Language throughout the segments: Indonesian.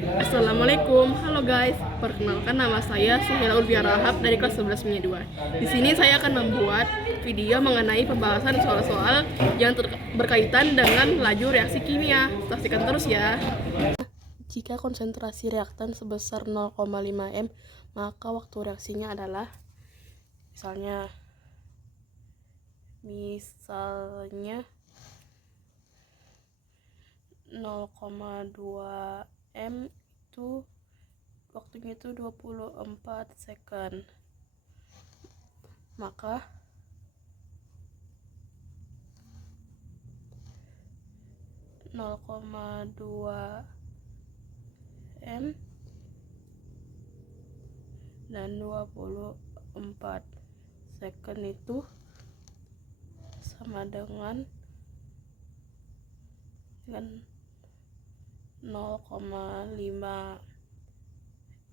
Assalamualaikum, halo guys. Perkenalkan nama saya Suhaila Ulfiah Rahab dari kelas 11 MINA 2. Di sini saya akan membuat video mengenai pembahasan soal-soal yang berkaitan dengan laju reaksi kimia. Saksikan terus ya. Jika konsentrasi reaktan sebesar 0,5 m, maka waktu reaksinya adalah misalnya 0,2 m itu waktunya itu 24 second. Maka nol koma dua m dan 24 second itu sama dengan 0,5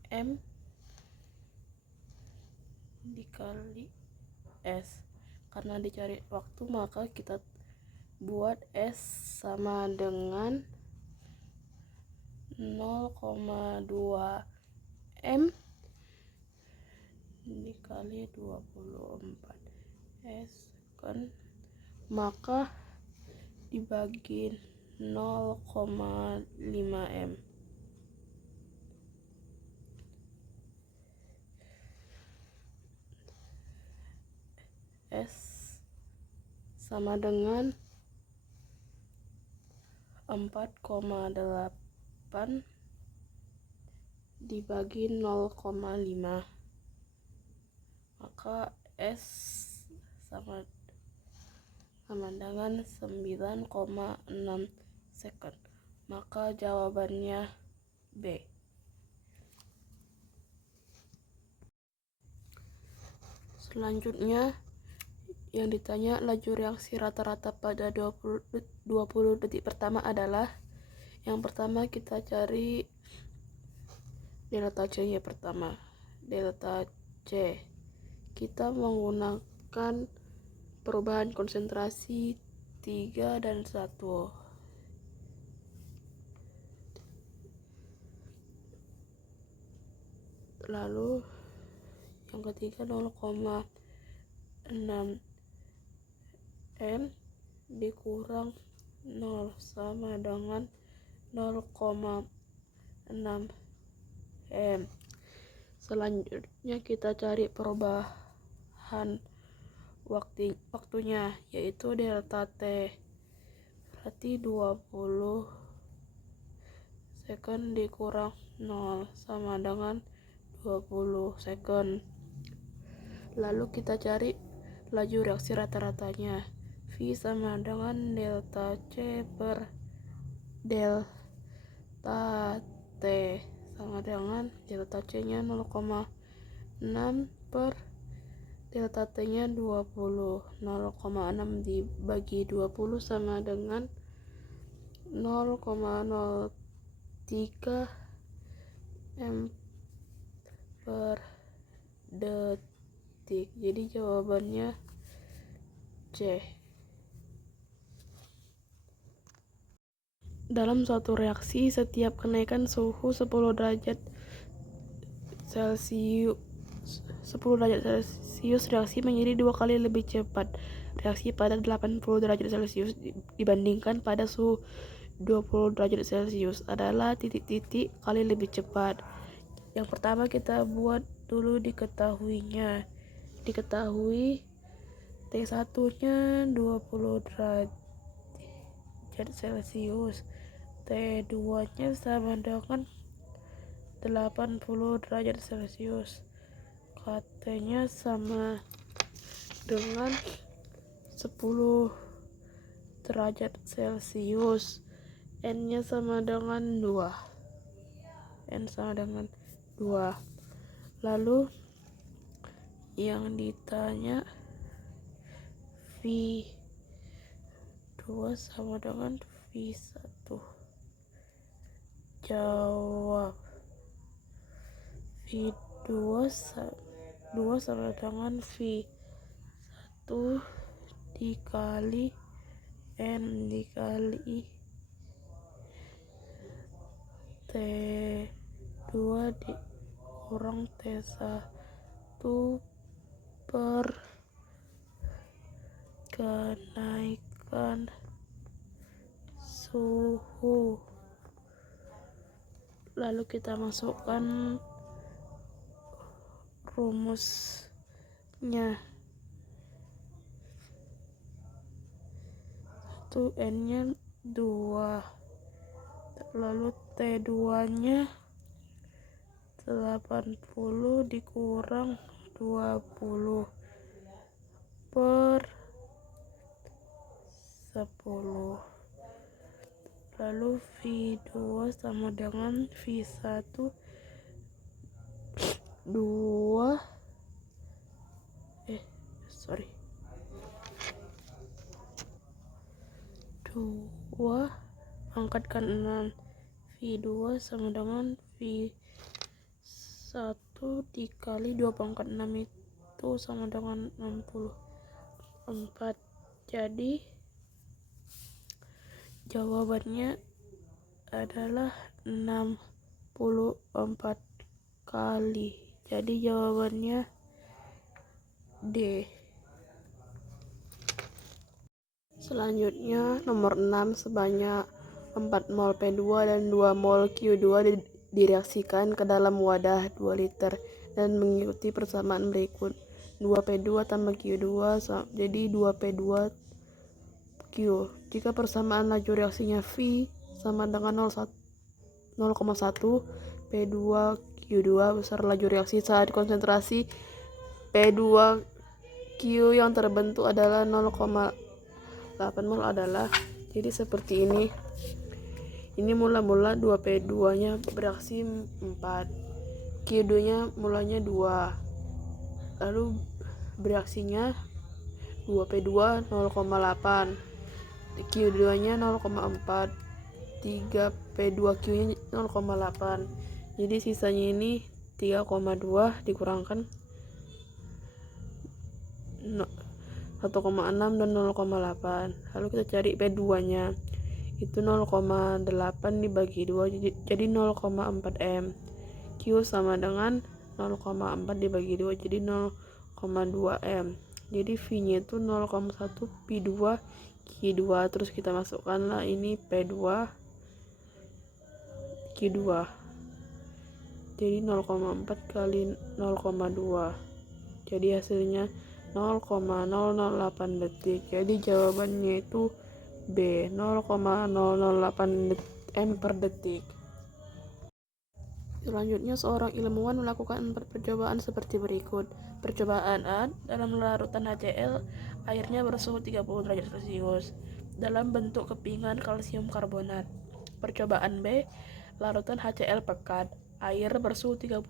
m dikali S. Karena dicari waktu, maka kita buat S sama dengan 0,2 m dikali 24 S kan, maka dibagi 0,5 m. S sama dengan 4,8 dibagi 0,5, maka S sama dengan 9,6 second. Maka jawabannya B. Selanjutnya yang ditanya laju reaksi rata-rata pada 20 detik pertama adalah, yang pertama kita cari delta C nya pertama. Delta C kita menggunakan perubahan konsentrasi 3 dan 1. Lalu yang ketiga 0,6 m dikurang 0 sama dengan 0,6 m. Selanjutnya kita cari perubahan waktunya, yaitu delta T. Berarti 20 second dikurang 0 sama dengan 20 second. Lalu kita cari laju reaksi rata-ratanya. V sama dengan delta C per delta T, sama dengan delta C nya 0,6 per delta T nya 20. 0,6 dibagi 20 sama dengan 0,03 m per detik. Jadi jawabannya C. Dalam suatu reaksi, setiap kenaikan suhu 10 derajat Celcius reaksi menjadi 2 kali lebih cepat reaksi pada 80 derajat Celcius dibandingkan pada suhu 20 derajat Celcius adalah titik-titik kali lebih cepat. Yang pertama kita buat dulu diketahui T1 nya 20 derajat Celcius, T2 nya sama dengan 80 derajat Celcius, KT nya sama dengan 10 derajat Celcius, N nya sama dengan 2. Lalu yang ditanya V2 sama dengan V1. Jawab V2 sama dengan V1 dikali N dikali T 2 dikurang T1 per kenaikan suhu. Lalu kita masukkan rumusnya. 1 N-nya 2, lalu T2 nya 80 dikurang 20 per 10. Lalu V2 sama dengan V1 2 angkatkan 6. V2 sama dengan V1 dikali 2 pangkat 6 itu sama dengan 64. Jadi jawabannya adalah 64 kali. Jadi jawabannya D. Selanjutnya nomor 6, sebanyak 4 mol P2 dan 2 mol Q2 direaksikan ke dalam wadah 2 liter dan mengikuti persamaan berikut. 2 P2 tambah Q2 jadi 2 P2 Q. Jika persamaan laju reaksinya V sama dengan 0,1 P2 Q2 besar laju reaksi saat konsentrasi P2 Q yang terbentuk adalah 0,8 mol adalah, jadi seperti ini. Ini mula-mula 2 P2 nya bereaksi 4, Q2 nya mulanya 2, lalu bereaksinya 2 P2 0,8, Q2 nya 0,4, 3 P2 Q nya 0,8, jadi sisanya ini 3,2 dikurangkan 1,6 dan 0,8. Lalu kita cari P2 nya, itu 0,8 dibagi 2 jadi 0,4 M. Q sama dengan 0,4 dibagi 2 jadi 0,2 M. Jadi V nya itu 0,1 P2 Q2. Terus kita masukkanlah ini P2 Q2, jadi 0,4 kali 0,2, jadi hasilnya 0,008 detik. Jadi jawabannya itu B, 0,008 M per detik. Selanjutnya seorang ilmuwan melakukan 4 percobaan seperti berikut. Percobaan A, dalam larutan HCl airnya bersuhu 30 derajat Celcius dalam bentuk kepingan kalsium karbonat. Percobaan B, larutan HCl pekat, air bersuhu 30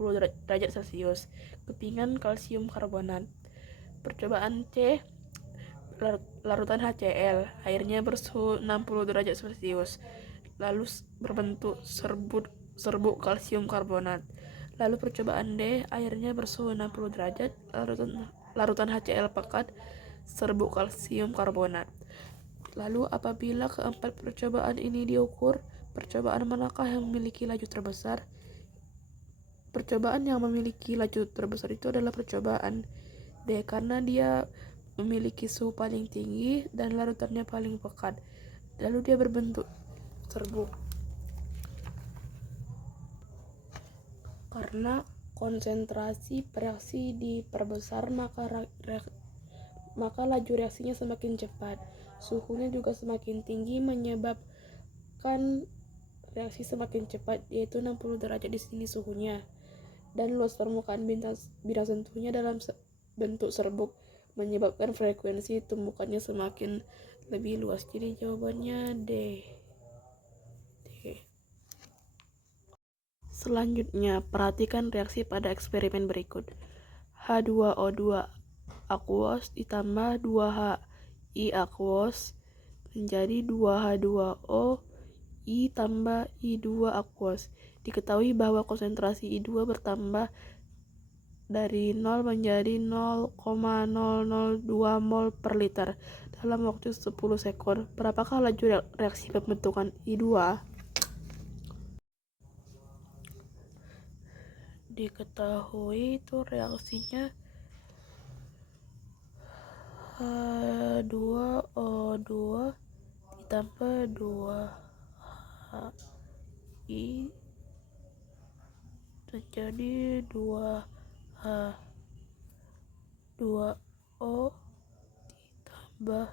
derajat Celcius, kepingan kalsium karbonat. Percobaan C, larutan HCl, airnya bersuhu 60 derajat Celcius, lalu berbentuk serbuk kalsium karbonat. Lalu percobaan D, airnya bersuhu 60 derajat, larutan HCl pekat, serbuk kalsium karbonat. Lalu apabila keempat percobaan ini diukur, percobaan manakah yang memiliki laju terbesar? Percobaan yang memiliki laju terbesar itu adalah percobaan D, karena dia memiliki suhu paling tinggi dan larutannya paling pekat, lalu dia berbentuk serbuk. Karena konsentrasi reaksi diperbesar, maka laju reaksinya semakin cepat. Suhunya juga semakin tinggi menyebabkan reaksi semakin cepat, yaitu 60 derajat di sini suhunya. Dan luas permukaan bidang sentuhnya dalam bentuk serbuk menyebabkan frekuensi tumbukannya semakin lebih luas. Jadi jawabannya D. Selanjutnya, perhatikan reaksi pada eksperimen berikut. H2O2 aqueous ditambah 2HI aqueous menjadi 2H2O I tambah I2 aqueous. Diketahui bahwa konsentrasi I2 bertambah dari 0 menjadi 0,002 mol per liter dalam waktu 10 sekund. Berapakah laju reaksi pembentukan I2? diketahui itu reaksinya H2O2 ditambah 2HI menjadi 2H2O ditambah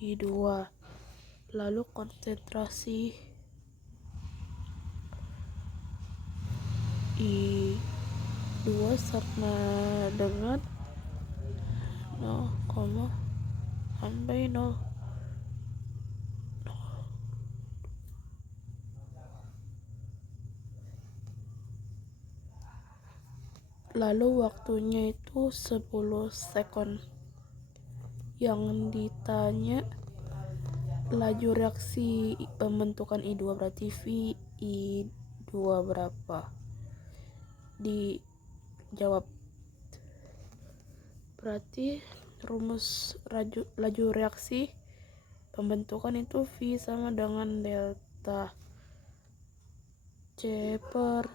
I2. Lalu konsentrasi I2 sama dengan 0, sampai 0. Lalu waktunya itu 10 sekon. Yang ditanya laju reaksi pembentukan I2 berarti V I2 berapa? Dijawab. Berarti rumus laju reaksi pembentukan itu V sama dengan delta C per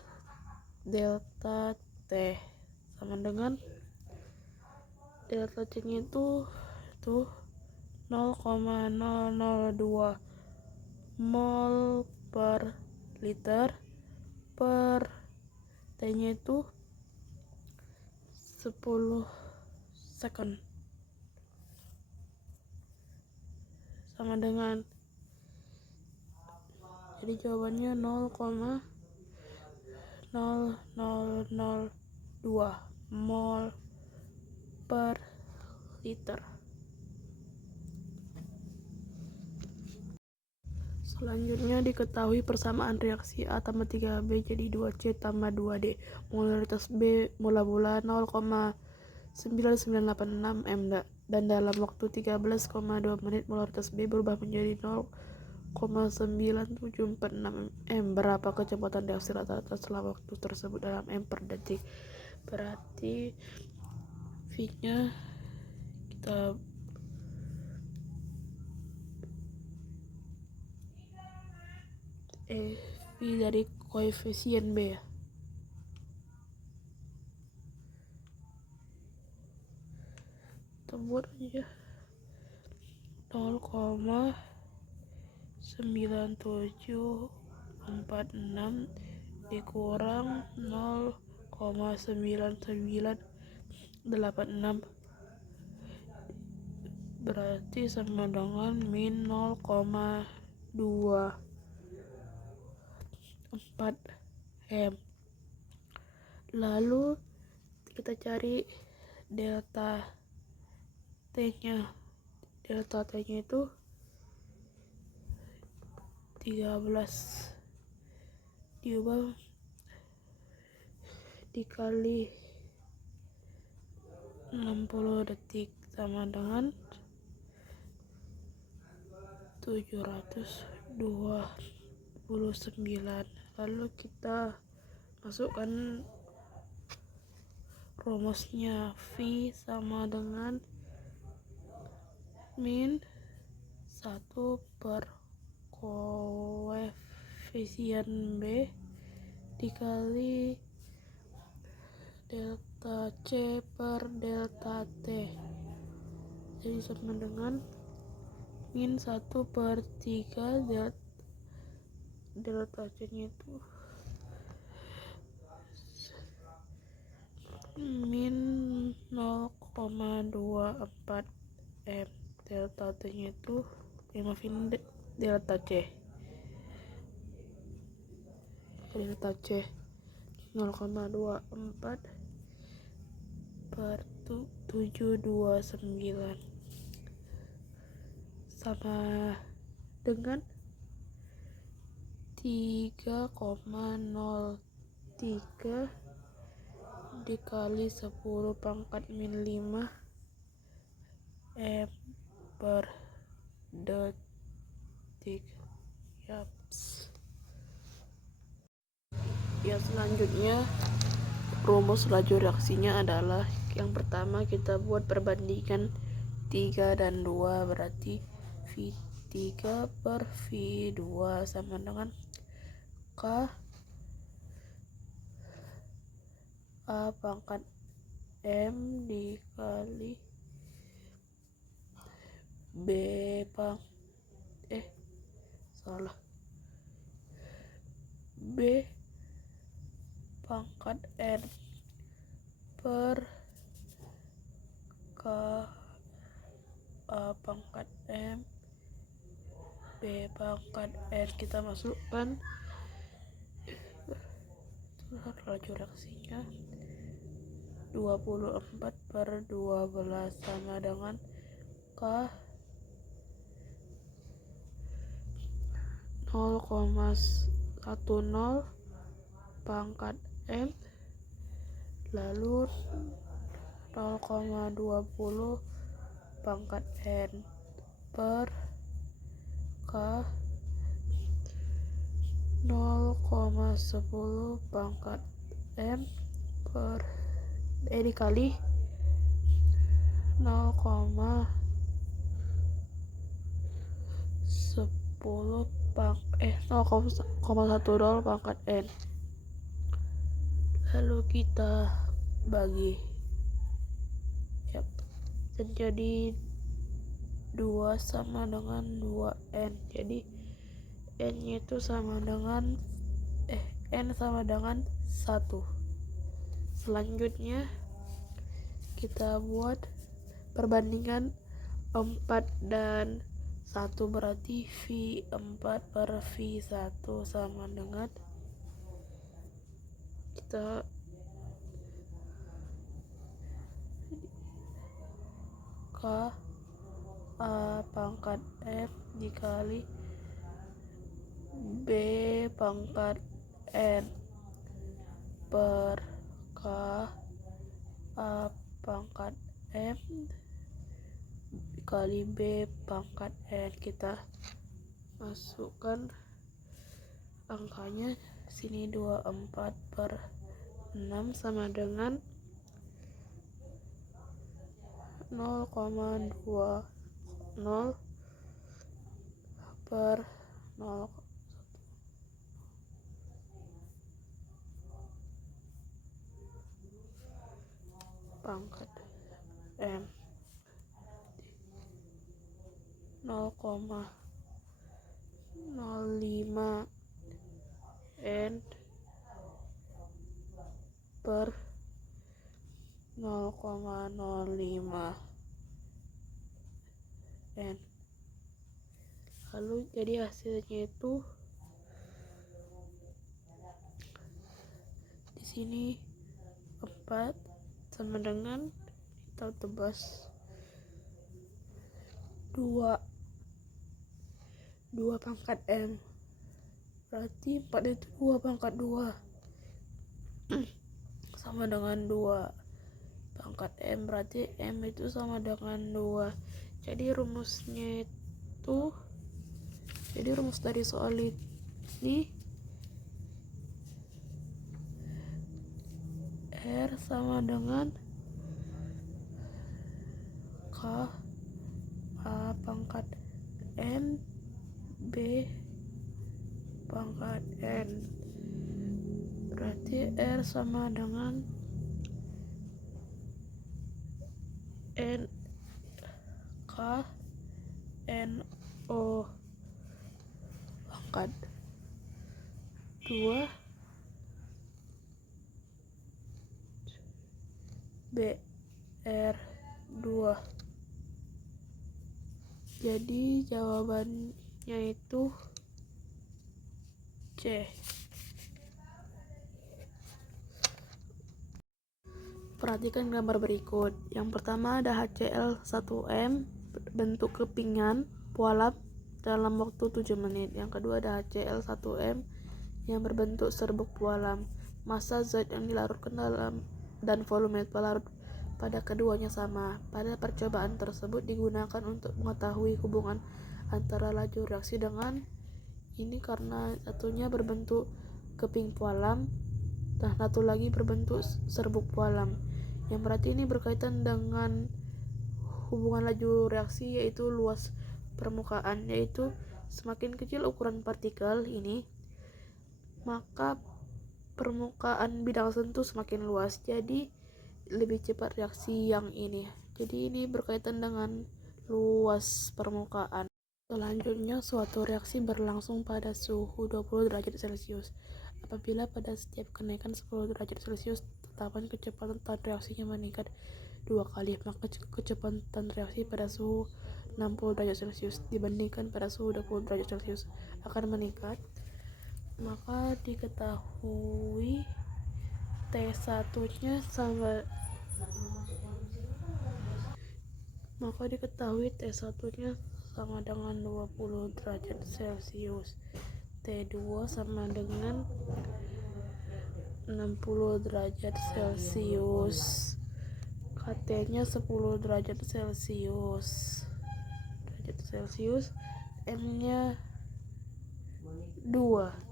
delta T sama dengan delta C nya itu 0,002 mol per liter per T nya itu 10 second sama dengan, jadi jawabannya 0,0002 mol per liter. Selanjutnya diketahui persamaan reaksi A tambah 3B jadi 2C tambah 2D. Molaritas B mula-mula 0,9986 M dan dalam waktu 13,2 menit molaritas B berubah menjadi 0,9746 M. Berapa kecepatan reaksi rata-rata setelah waktu tersebut dalam M per detik? Berarti V-nya kita V dari koefisien B ya. Kita buat aja 0,9746 dikurang 0,9986 berarti sama dengan min 0,24 M. Lalu kita cari delta T nya. Delta T nya itu 13 diubah dikali 60 detik sama dengan 729. Lalu kita masukkan rumusnya, V sama dengan min 1 per koefisien B dikali delta C per delta T, jadi sama dengan min 1 per 3 delta C nya itu min 0,24 M. Delta T nya itu maafin delta C 0,24 per 729 sama dengan 3,03 dikali 10 pangkat min 5 M per detik. Ya, selanjutnya rumus laju reaksinya adalah yang pertama kita buat perbandingan 3 dan 2 berarti V3 per V2 sama dengan K A pangkat M dikali B pang salah B pangkat N per K A pangkat M B pangkat N. Kita masukkan laju reaksinya 24/12 sama dengan K 0,10 pangkat M lalu 0,20 pangkat N per K 0,10 pangkat M per dikali 0,10 0,10 pangkat N. Lalu kita bagi dan jadi 2 sama dengan 2N. Jadi N itu sama dengan N sama dengan 1. Selanjutnya kita buat perbandingan 4 dan 1, berarti V4 per V1 sama dengan kita K A pangkat M dikali B pangkat N per K A pangkat M dikali B pangkat N. Kita masukkan angkanya sini 24/6 sama dengan 0,20 per 0 pangkat M 0,05 N per 0,05 N. Lalu jadi hasilnya itu di sini 4 sama dengan kita tebas 2 pangkat M, berarti 4 itu 2 pangkat 2 sama dengan 2 pangkat M, berarti M itu sama dengan 2. Jadi rumus dari soal ini R sama dengan K A pangkat M B pangkat N, berarti R sama dengan N K N O pangkat 2 B R 2. Jadi jawabannya itu C. Perhatikan gambar berikut. Yang pertama ada HCl1M bentuk kepingan pualam dalam waktu 7 menit. Yang kedua ada HCl1M yang berbentuk serbuk pualam. Massa zat yang dilarutkan dalam dan volume pelarut pada keduanya sama. Pada percobaan tersebut digunakan untuk mengetahui hubungan antara laju reaksi dengan ini karena satunya berbentuk keping pualam dan satu lagi berbentuk serbuk pualam. Yang berarti ini berkaitan dengan hubungan laju reaksi, yaitu luas permukaan, yaitu semakin kecil ukuran partikel ini maka permukaan bidang sentuh semakin luas, jadi lebih cepat reaksi yang ini. Jadi ini berkaitan dengan luas permukaan. Selanjutnya, suatu reaksi berlangsung pada suhu 20 derajat Celcius. Apabila pada setiap kenaikan 10 derajat Celcius tetapan kecepatan reaksinya meningkat 2 kali, maka kecepatan reaksi pada suhu 60 derajat Celcius dibandingkan pada suhu 20 derajat Celcius akan meningkat. Maka diketahui T1-nya sama dengan 20 derajat Celcius. T2 sama dengan 60 derajat Celcius. KT-nya 10 derajat Celcius. M-nya 2.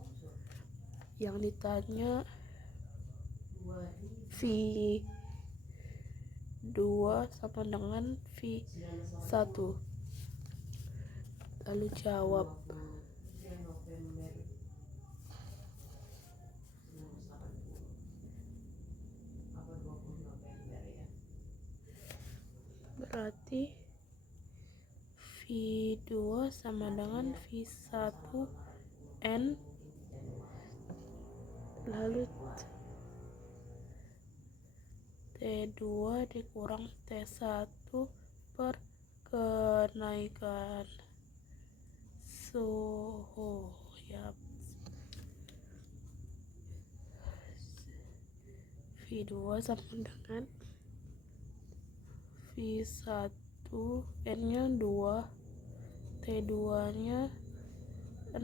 Yang ditanya V2 sama dengan V1. Lalu jawab. Berarti V2 sama dengan V1N, lalu T2 dikurang T1 per kenaikan suhu. V2 sama dengan V1, N-nya 2, T2-nya 60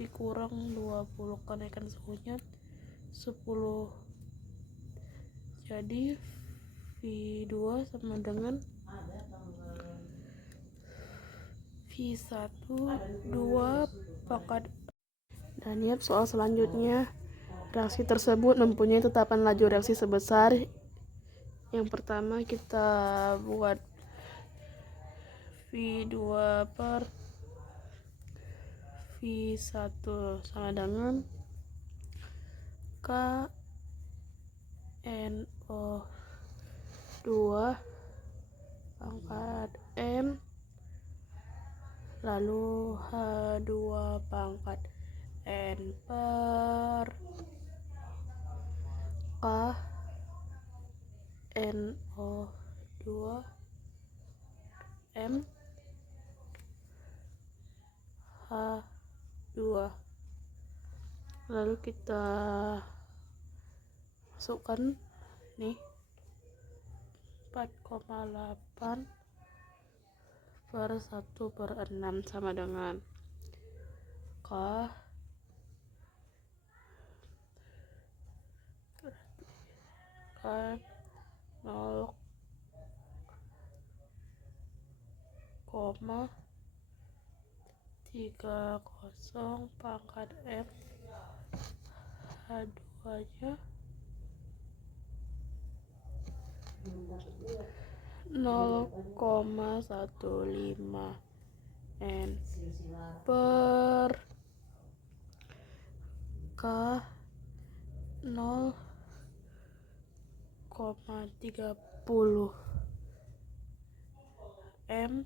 dikurang 20, kenaikan suhunya 10. Jadi V2 sama dengan V1 2 pangkat. Dan soal selanjutnya, reaksi tersebut mempunyai tetapan laju reaksi sebesar. Yang pertama kita buat V2 per V1 sama dengan KNO2 pangkat M lalu H2 pangkat N per KNO2 M H2. Lalu kita masukkan nih 4,8 per 1/6 sama dengan K kan 0,30 pangkat M H2 nya 0,15 N per K 0,30 M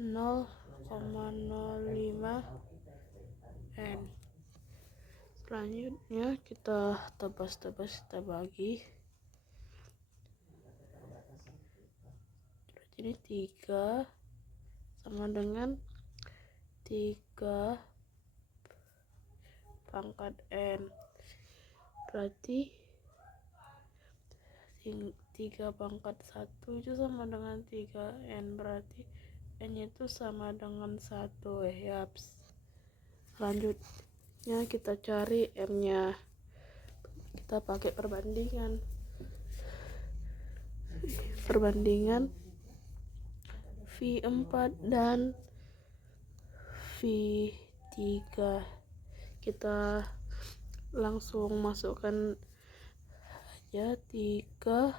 0,05 N. Selanjutnya kita tebas-tebas, kita bagi. Ini 3 sama dengan 3 pangkat N. Berarti 3 pangkat 1 itu sama dengan 3N, berarti N itu sama dengan 1 ya. Selanjutnya kita cari M nya, kita pakai perbandingan V4 dan V3. Kita langsung masukkan aja 3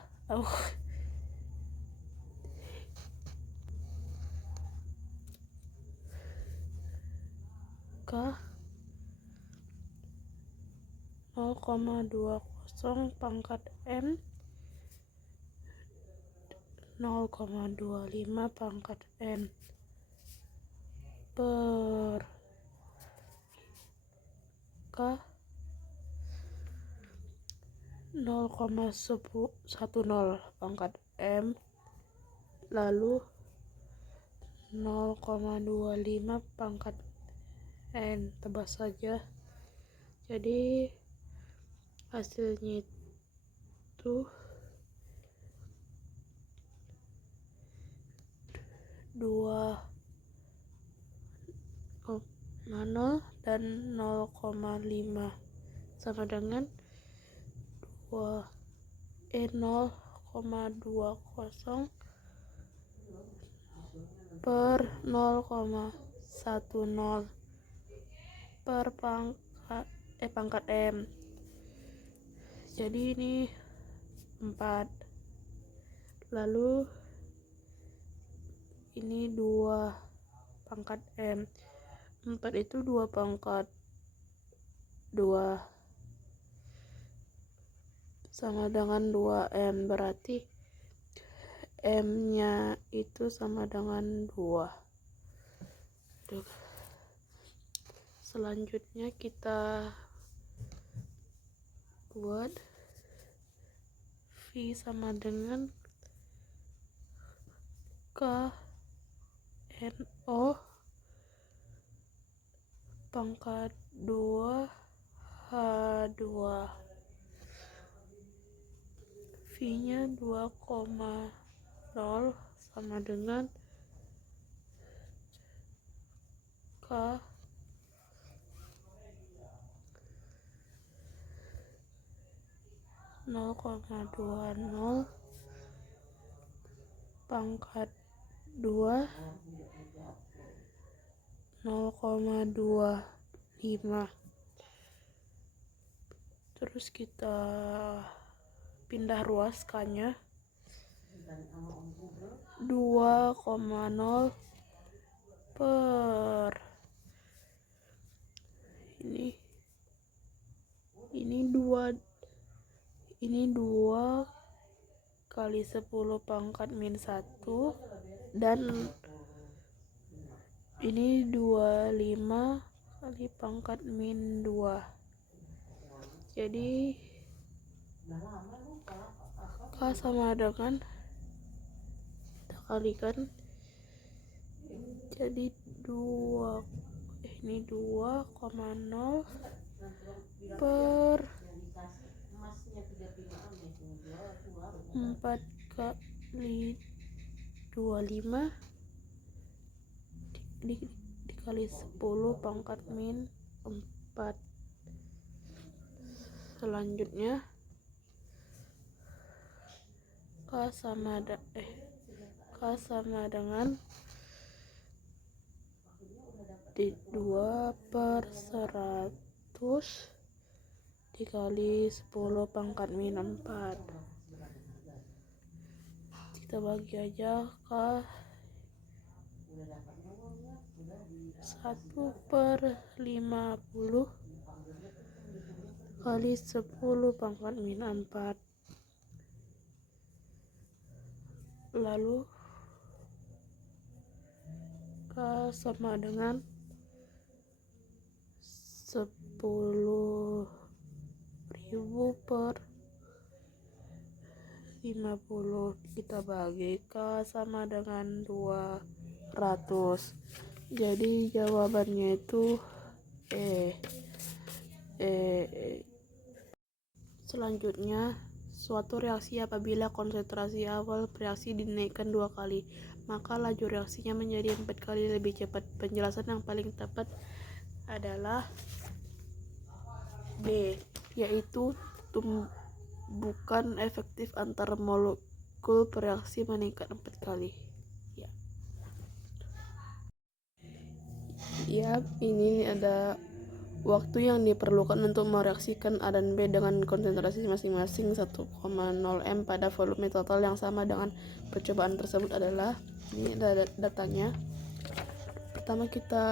K K 0,20 pangkat M 0,25 pangkat N per K 0,10 pangkat M lalu 0,25 pangkat N. Tebas saja. Jadi hasilnya itu 2,0 dan 0,5 sama dengan 0,20 per 0,10 per pangkat M. Jadi ini 4. Lalu ini 2 pangkat M. 4 itu 2 pangkat 2 sama dengan 2M, berarti M nya itu sama dengan 2. Selanjutnya kita buat V sama dengan KNO pangkat 2 H2. V nya 2,0 sama dengan K 0,20 pangkat 2 0,25. Terus kita pindah ruas K-nya 2,0 per ini 2 kali 10 pangkat min 1 dan ini 25 kali pangkat min 2. Jadi K sama dengan, kita kalikan, jadi 2,0 per 4 kali 25 dikali 10 pangkat min 4. Selanjutnya K sama dengan 2 per 100 dikali 10 pangkat min 4. Kita bagi aja K 1 per 50 kali 10 pangkat min 4. Lalu K sama dengan 10.000 per 50. Kita bagi K sama dengan 200. Jadi jawabannya itu Selanjutnya, suatu reaksi apabila konsentrasi awal reaksi dinaikkan 2 kali, maka laju reaksinya menjadi 4 kali lebih cepat. Penjelasan yang paling tepat adalah B, yaitu tumbukan efektif antar molekul bereaksi meningkat 4 kali. Ya, ini ada waktu yang diperlukan untuk mereaksikan A dan B dengan konsentrasi masing-masing 1,0 M pada volume total yang sama dengan percobaan tersebut adalah, ini ada datanya. Pertama kita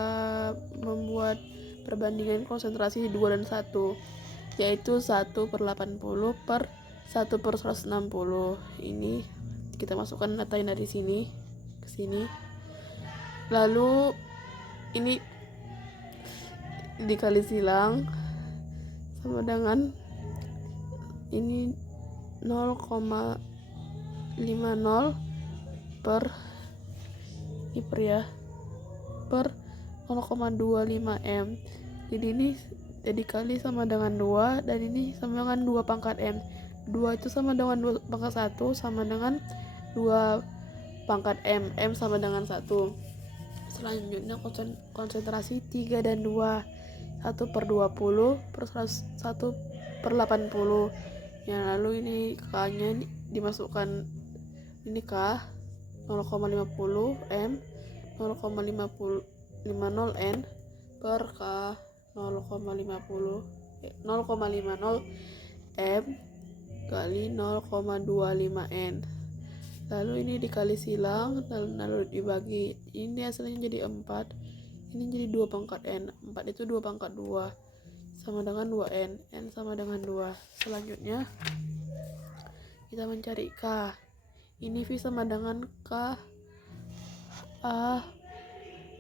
membuat perbandingan konsentrasi 2 dan 1, yaitu 1/80 per 1/160. Ini kita masukkan datanya dari sini ke sini. Lalu ini dikali silang sama dengan ini 0,50 per ini per 0,25 m. Jadi ini dikali sama dengan 2 dan ini sama dengan 2 pangkat m. 2 itu sama dengan 2 pangkat 1 sama dengan 2 pangkat m. M sama dengan 1. Selanjutnya konsentrasi 3 dan 2, 1/20 per 1/80. Ya, lalu ini K-nya dimasukkan, ini K 0,50 m 0,50 n per K 0,50 m kali 0,25 n. Lalu ini dikali silang lalu dibagi, ini hasilnya jadi 4, ini jadi 2 pangkat n. 4 itu 2 pangkat 2 sama dengan 2n, n sama dengan 2. Selanjutnya kita mencari K. Ini V sama dengan K A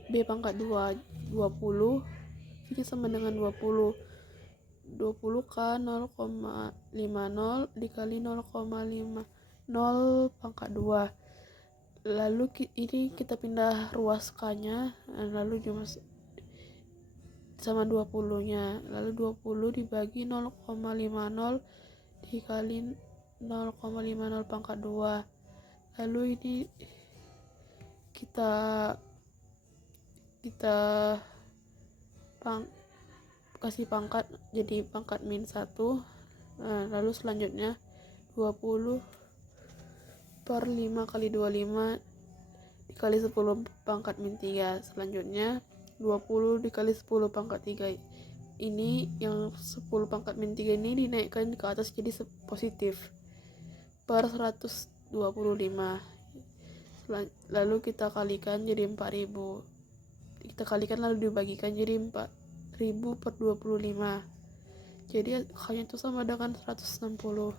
B pangkat 2, 20. V sama dengan 20 K 0,50 dikali 0,50 pangkat 2. Lalu ini kita pindah ruas K nya, lalu cuma sama 20 nya, lalu 20 dibagi 0,50 dikali 0,50 pangkat 2. Lalu ini kita kasih pangkat jadi pangkat -1. Lalu selanjutnya 20 per 5 kali 25 dikali 10 pangkat -3. Selanjutnya 20 dikali 10 pangkat 3. Ini yang 10 pangkat -3 ini dinaikkan ke atas jadi positif per 125. Lalu kita kalikan jadi 4000. Kita kalikan lalu dibagikan jadi 4000 per 25. Jadi hanya itu sama dengan 160.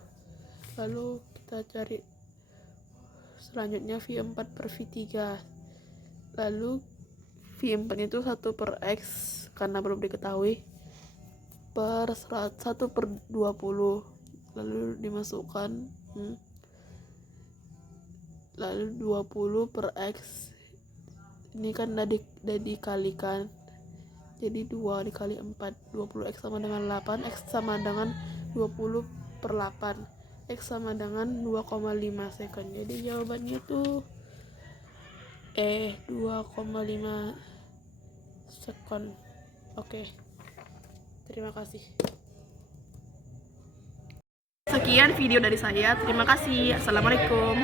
Lalu kita cari selanjutnya V4 per V3. Lalu V4 itu 1 per X karena belum diketahui per 1/20. Lalu dimasukkan lalu 20 per X ini kan udah dikalikan jadi 2 dikali 4, 20. X sama dengan 8, X sama dengan 20 per 8, X sama dengan 2,5 second. Jadi jawabannya itu 2,5 second. Oke, terima kasih. Sekian video dari saya. Terima kasih. Assalamualaikum.